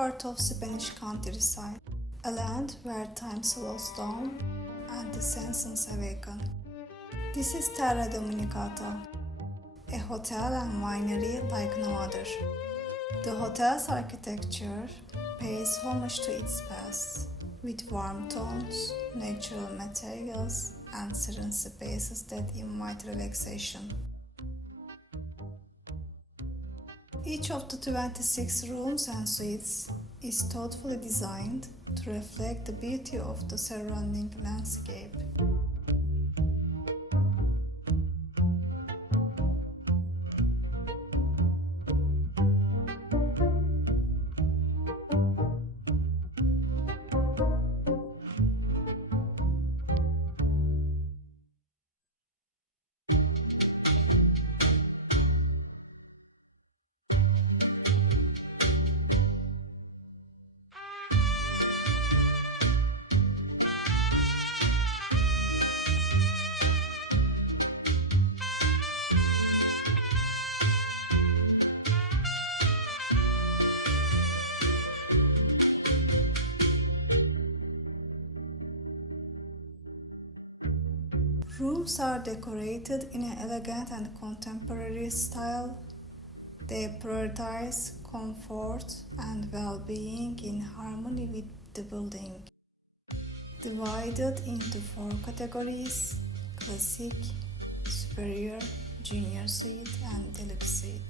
heart of Spanish countryside, a land where time slows down and the senses awaken. This is Terra Dominicata, a hotel and winery like no other. The hotel's architecture pays homage to its past, with warm tones, natural materials, and serene spaces that invite relaxation. Each of the 26 rooms and suites is thoughtfully designed to reflect the beauty of the surrounding landscape. Rooms are decorated in an elegant and contemporary style. They prioritize comfort and well-being in harmony with the building. Divided into 4 categories: classic, superior, junior suite, and deluxe suite.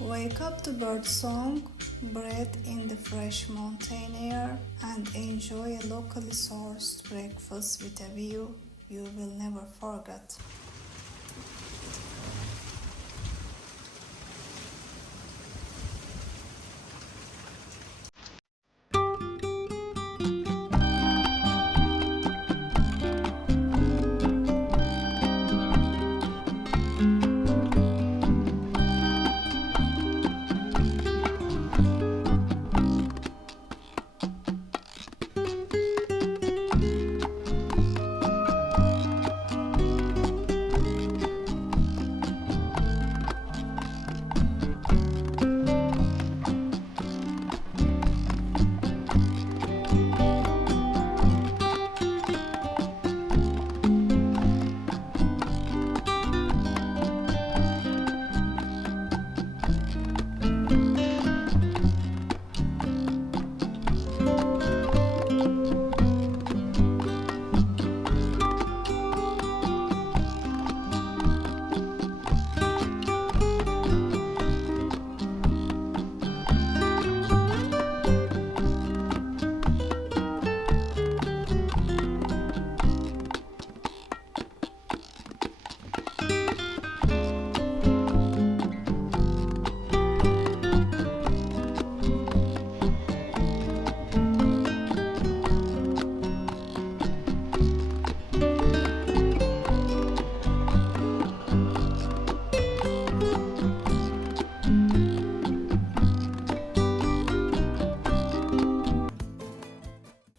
Wake up to birdsong, breathe in the fresh mountain air, and enjoy a locally sourced breakfast with a view you will never forget.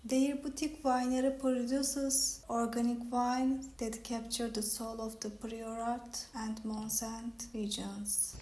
Their boutique winery produces organic wines that capture the soul of the Priorat and Monsanto regions.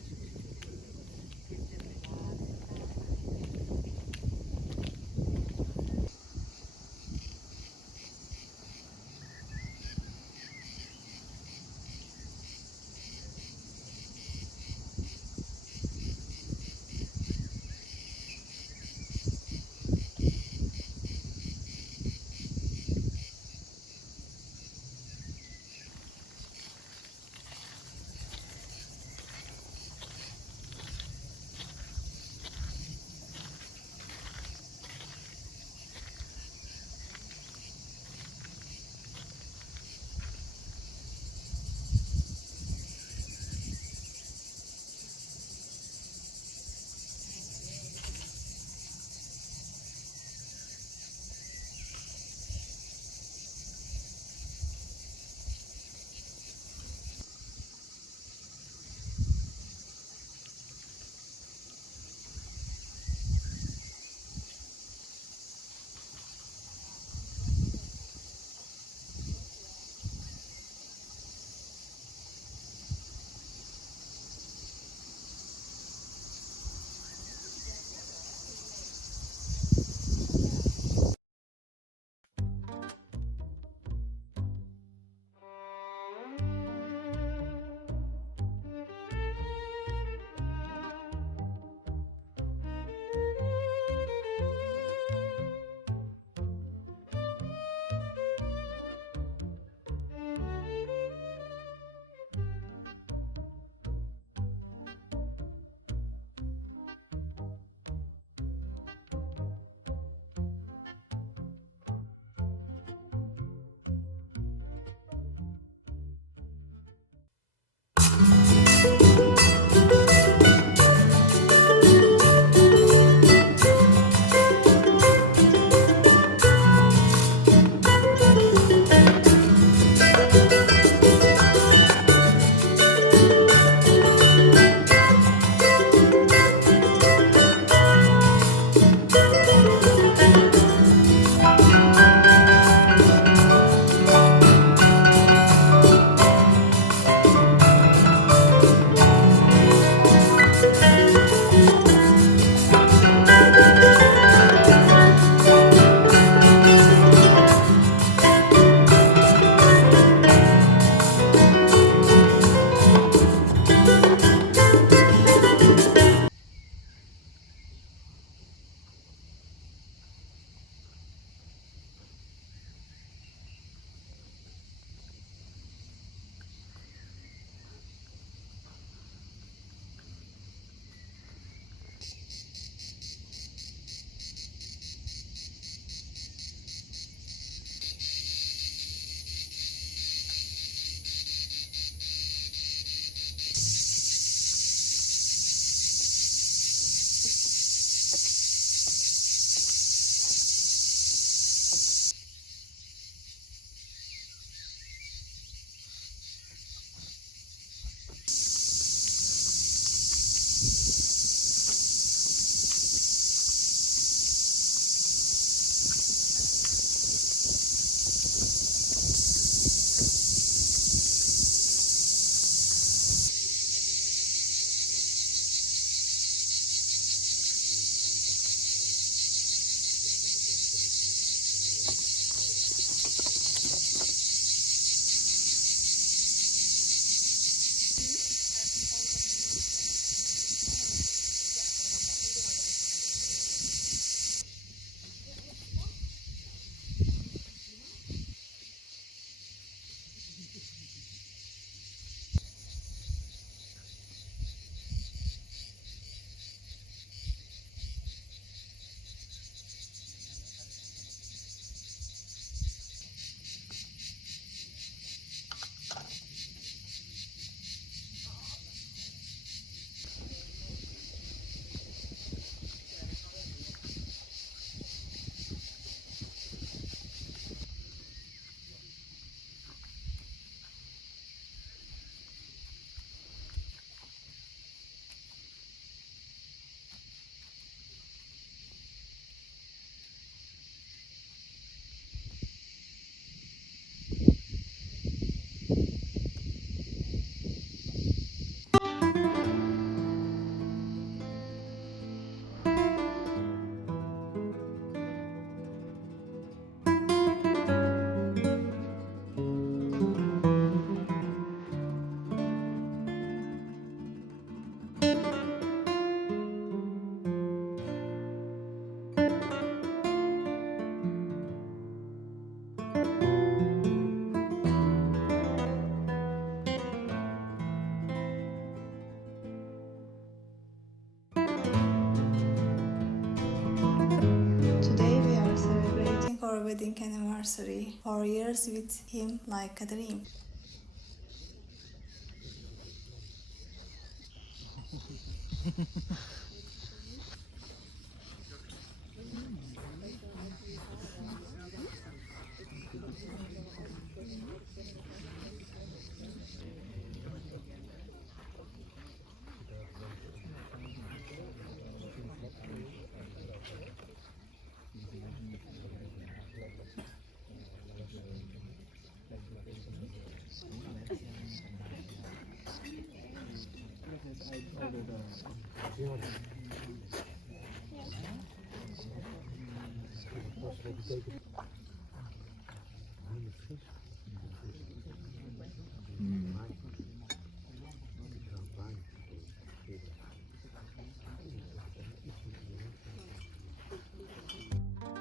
Today we are celebrating our wedding anniversary, 4 years with him like a dream.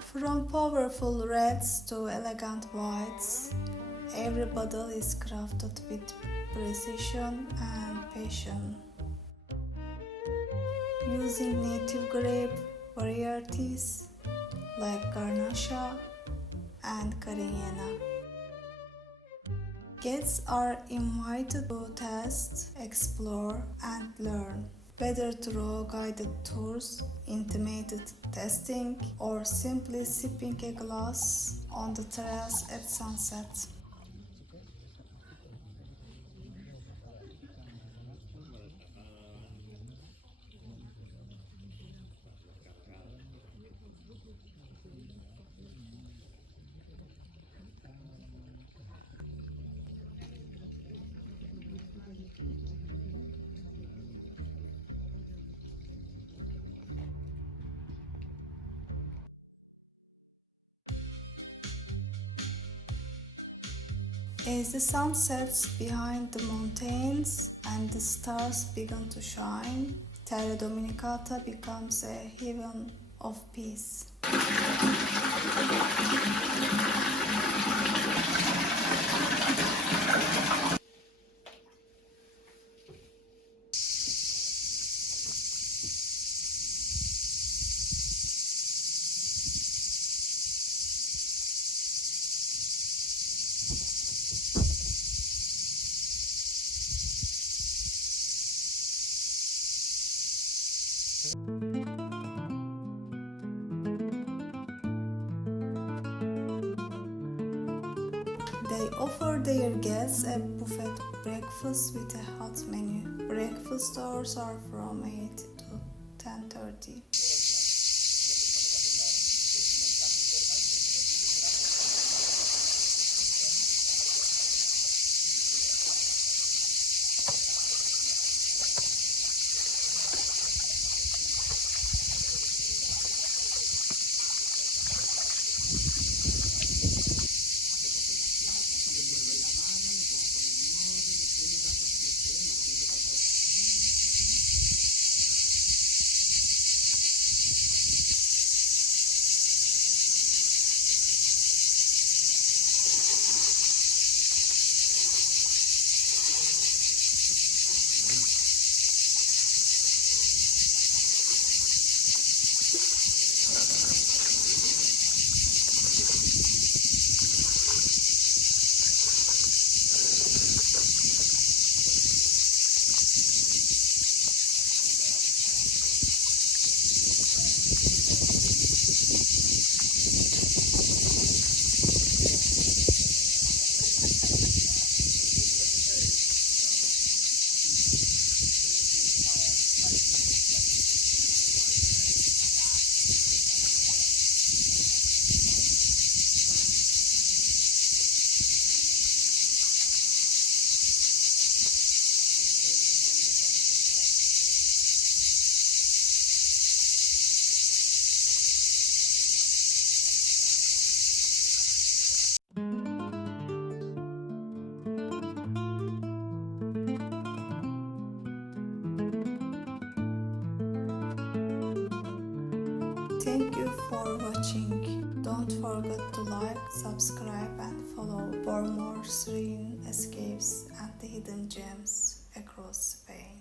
From powerful reds to elegant whites, every bottle is crafted with precision and passion. Using native grape varieties like Garnacha and Carignana. Guests are invited to test, explore, and learn, whether through guided tours, intimated tasting, or simply sipping a glass on the terrace at sunset. As the sun sets behind the mountains and the stars begin to shine, Terra Dominicata becomes a haven of peace. They offer offer their guests a buffet breakfast with a hot menu. Breakfast hours are from 8 to 10:30. Thank you for watching. Don't forget to like, subscribe and follow for more serene escapes and the hidden gems across Spain.